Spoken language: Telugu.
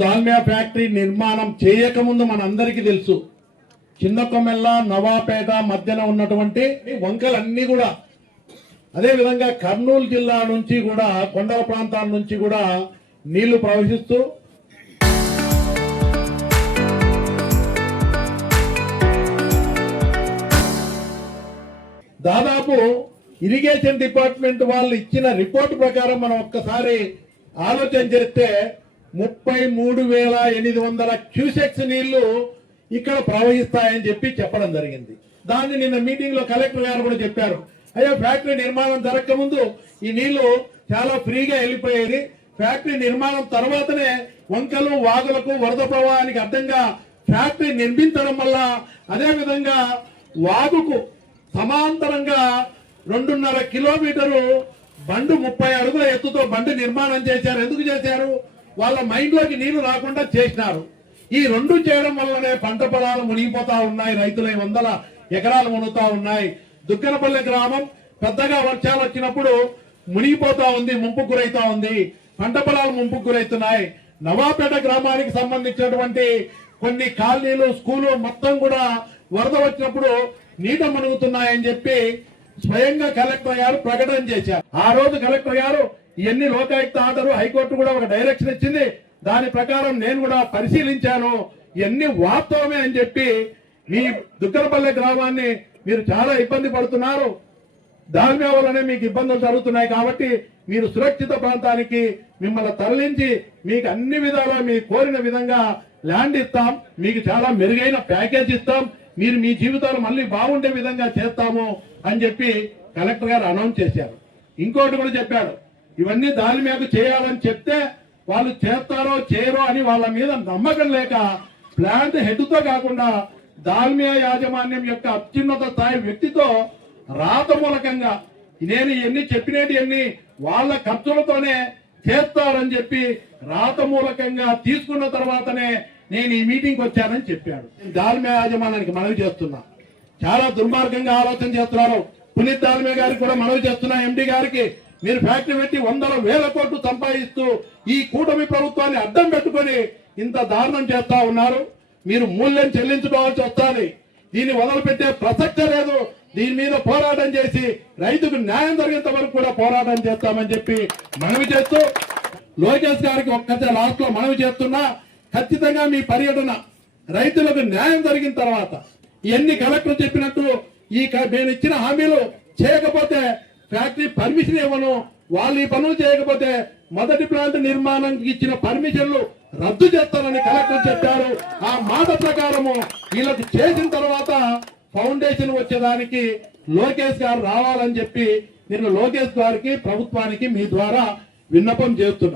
దాల్మియా ఫ్యాక్టరీ నిర్మాణం చేయకముందు మనందరికీ తెలుసు చిన్నకొమెల్ల నవాపేట మధ్యన ఉన్నటువంటి వంకలన్నీ కూడా అదే విధంగా కర్నూలు జిల్లా నుంచి కూడా కొండల ప్రాంతాల నుంచి కూడా నీళ్లు ప్రవహిస్తూ దాదాపు ఇరిగేషన్ డిపార్ట్మెంట్ వాళ్ళు ఇచ్చిన రిపోర్ట్ ప్రకారం మనం ఒక్కసారి ఆలోచన చేస్తే 33,800 క్యూసెక్స్ నీళ్లు ఇక్కడ ప్రవహిస్తాయని చెప్పడం జరిగింది. దాన్ని నిన్న మీటింగ్ లో కలెక్టర్ గారు కూడా చెప్పారు. అయ్యో ఫ్యాక్టరీ నిర్మాణం జరగకముందు ఈ నీళ్లు చాలా ఫ్రీగా వెళ్ళిపోయేది. ఫ్యాక్టరీ నిర్మాణం తర్వాతనే వంకలు వాగులకు వరద ప్రవాహానికి అడ్డంగా ఫ్యాక్టరీ నిర్మించడం వల్ల అదే విధంగా వాగుకు సమాంతరంగా 2.5 కిలోమీటరు బండు 30 అడుగుల ఎత్తుతో బండి నిర్మాణం చేశారు. ఎందుకు చేశారు? వాళ్ళ మైండ్ లోకి నీళ్లు రాకుండా చేసినారు. ఈ రెండు చేయడం వల్లనే పంట పొలాలు మునిగిపోతా ఉన్నాయి. రైతుల 100 ఎకరాలు మునుగుతా ఉన్నాయి. దుగ్గనపల్లి గ్రామం పెద్దగా వర్షాలు వచ్చినప్పుడు మునిగిపోతా ఉంది, ముంపు గురైతా ఉంది. పంట పొలాలు ముంపు గురైతున్నాయి. నవాపేట గ్రామానికి సంబంధించినటువంటి కొన్ని కాలనీలు, స్కూలు మొత్తం కూడా వరద వచ్చినప్పుడు నీట మునుగుతున్నాయని చెప్పి స్వయంగా కలెక్టర్ గారు ప్రకటన చేశారు. ఆ రోజు కలెక్టర్ గారు ఇవన్నీ లోకాయుక్త ఆర్డర్, హైకోర్టు కూడా ఒక డైరెక్షన్ ఇచ్చింది. దాని ప్రకారం నేను కూడా పరిశీలించాను. ఇవన్నీ వాస్తవమే అని చెప్పి మీ దుగ్గనపల్లి గ్రామాన్ని మీరు చాలా ఇబ్బంది పడుతున్నారు, దాల్మియా వల్లనే మీకు ఇబ్బందులు జరుగుతున్నాయి కాబట్టి మీరు సురక్షిత ప్రాంతానికి మిమ్మల్ని తరలించి మీకు అన్ని విధాలా మీ కోరిన విధంగా ల్యాండ్ ఇస్తాం, మీకు చాలా మెరుగైన ప్యాకేజ్ ఇస్తాం, మీరు మీ జీవితాలు మళ్ళీ బాగుండే విధంగా చేస్తాము అని చెప్పి కలెక్టర్ గారు అనౌన్స్ చేశారు. ఇంకోటి కూడా చెప్పాడు, ఇవన్నీ దాల్మియాకు చేయాలని చెప్తే వాళ్ళు చేస్తారో చేయరో అని వాళ్ళ మీద నమ్మకం లేక ప్లాంట్ హెడ్ తో కాకుండా దాల్మియా యాజమాన్యం యొక్క అత్యున్నత స్థాయి వ్యక్తితో రాత మూలకంగా నేను ఇవన్నీ చెప్పినవన్నీ వాళ్ళ ఖర్చులతోనే చేస్తారని చెప్పి రాత మూలకంగా తీసుకున్న తర్వాతనే నేను ఈ మీటింగ్ వచ్చానని చెప్పాడు. దాల్మియా యాజమాన్యానికి మనవి చేస్తున్నా, చాలా దుర్మార్గంగా ఆలోచన చేస్తున్నారు. పునీత్ దాల్మియా గారికి కూడా మనవి చేస్తున్నా, ఎండి గారికి, మీరు ఫ్యాక్టరీ పెట్టి 100,000 కోట్లు సంపాదిస్తూ ఈ కూటమి ప్రభుత్వాన్ని అడ్డం పెట్టుకొని ఇంత దారుణం చేస్తా ఉన్నారు. మీరు మూల్యం చెల్లించుకోవాల్సి వస్తుంది. దీన్ని వదిలిపెట్టే ప్రసక్తే లేదు. దీని మీద పోరాటం చేసి రైతుకు న్యాయం జరిగేంత వరకు కూడా పోరాటం చేస్తామని చెప్పి మనవి చేస్తూ, లోకేష్ గారికి ఒక్కసారి లాస్ట్ లో మనవి చేస్తున్నా, ఖచ్చితంగా మీ పర్యటన రైతులకు న్యాయం జరిగిన తర్వాత ఇవన్నీ కలెక్టర్ చెప్పినట్టు నేను ఇచ్చిన హామీలు చేయకపోతే ఫ్యాక్టరీ పర్మిషన్ ఇవ్వను, వాళ్ళు ఈ పనులు చేయకపోతే మొదటి ప్లాంట్ నిర్మాణానికి ఇచ్చిన పర్మిషన్లు రద్దు చేస్తారని కలెక్టర్ చెప్పారు. ఆ మాట ప్రకారము వీళ్ళకి చేసిన తర్వాత ఫౌండేషన్ వచ్చేదానికి లోకేష్ గారు రావాలని చెప్పి నేను లోకేష్ గారికి ప్రభుత్వానికి మీ ద్వారా విన్నపం చేస్తున్నాం.